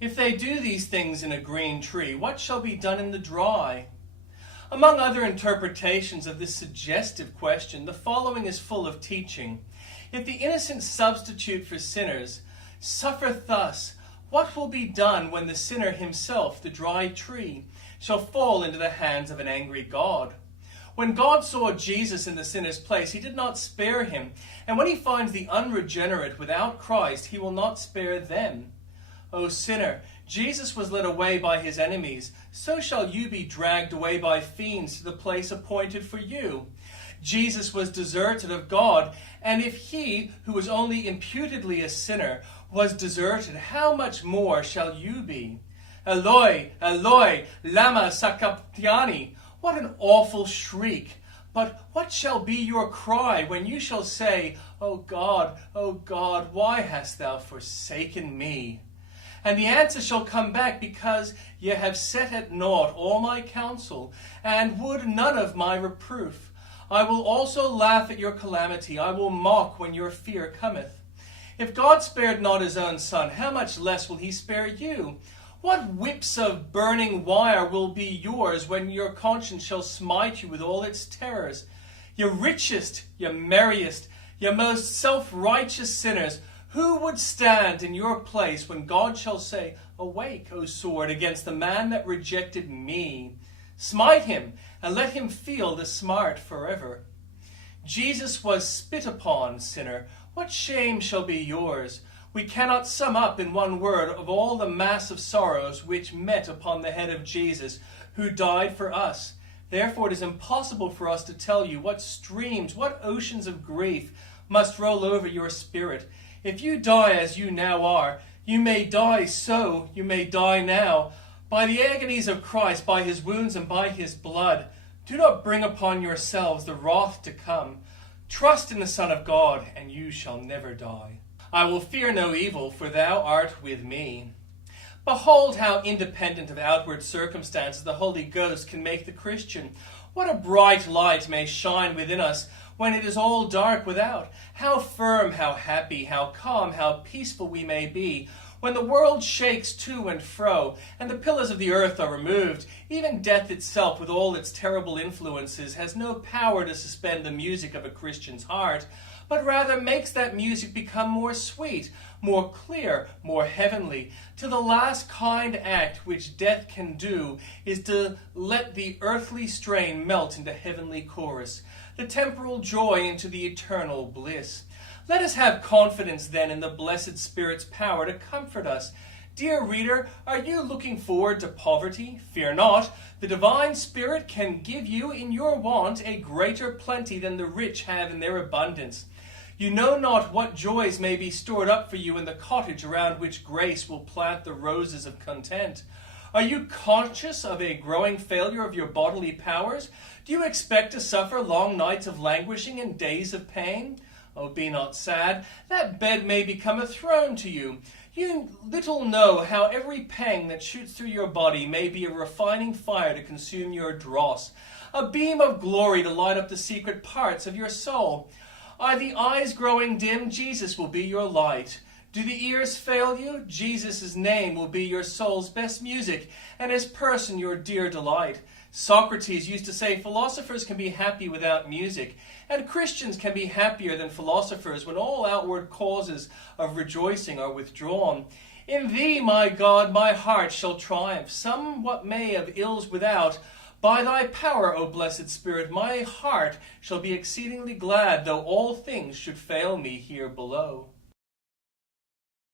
If they do these things in a green tree, what shall be done in the dry? Among other interpretations of this suggestive question, the following is full of teaching. If the innocent substitute for sinners suffereth thus, what will be done when the sinner himself, the dry tree, shall fall into the hands of an angry God? When God saw Jesus in the sinner's place, he did not spare him, and when he finds the unregenerate without Christ, he will not spare them. O sinner, Jesus was led away by his enemies, so shall you be dragged away by fiends to the place appointed for you. Jesus was deserted of God, and if he, who was only imputedly a sinner, was deserted, how much more shall you be? Eloi, Eloi, lama sabachthani. What an awful shriek! But what shall be your cry when you shall say, O God, why hast thou forsaken me? And the answer shall come back, because ye have set at naught all my counsel, and would none of my reproof. I will also laugh at your calamity. I will mock when your fear cometh. If God spared not his own Son, how much less will he spare you? What whips of burning wire will be yours when your conscience shall smite you with all its terrors? Ye richest, ye merriest, ye most self-righteous sinners, who would stand in your place when God shall say, Awake, O sword, against the man that rejected me? Smite him, and let him feel the smart forever. Jesus was spit upon, sinner. What shame shall be yours? We cannot sum up in one word of all the mass of sorrows which met upon the head of Jesus, who died for us. Therefore it is impossible for us to tell you what streams, what oceans of grief must roll over your spirit. If you die as you now are, you may die so, you may die now, by the agonies of Christ, by his wounds and by his blood. Do not bring upon yourselves the wrath to come. Trust in the Son of God, and you shall never die. I will fear no evil, for thou art with me. Behold how independent of outward circumstances the Holy Ghost can make the Christian. What a bright light may shine within us when it is all dark without. How firm, how happy, how calm, how peaceful we may be when the world shakes to and fro, and the pillars of the earth are removed. Even death itself, with all its terrible influences, has no power to suspend the music of a Christian's heart, but rather makes that music become more sweet, more clear, more heavenly. To the last kind act which death can do is to let the earthly strain melt into heavenly chorus, the temporal joy into the eternal bliss. Let us have confidence then in the blessed Spirit's power to comfort us. Dear reader, are you looking forward to poverty? Fear not. The divine Spirit can give you in your want a greater plenty than the rich have in their abundance. You know not what joys may be stored up for you in the cottage around which grace will plant the roses of content. Are you conscious of a growing failure of your bodily powers? Do you expect to suffer long nights of languishing and days of pain? Oh, be not sad. That bed may become a throne to you. You little know how every pang that shoots through your body may be a refining fire to consume your dross, a beam of glory to light up the secret parts of your soul. Are the eyes growing dim? Jesus will be your light. Do the ears fail you? Jesus' name will be your soul's best music, and his person your dear delight. Socrates used to say philosophers can be happy without music, and Christians can be happier than philosophers when all outward causes of rejoicing are withdrawn. In thee, my God, my heart shall triumph, somewhat may of ills without. By thy power, O blessed Spirit, my heart shall be exceedingly glad, though all things should fail me here below.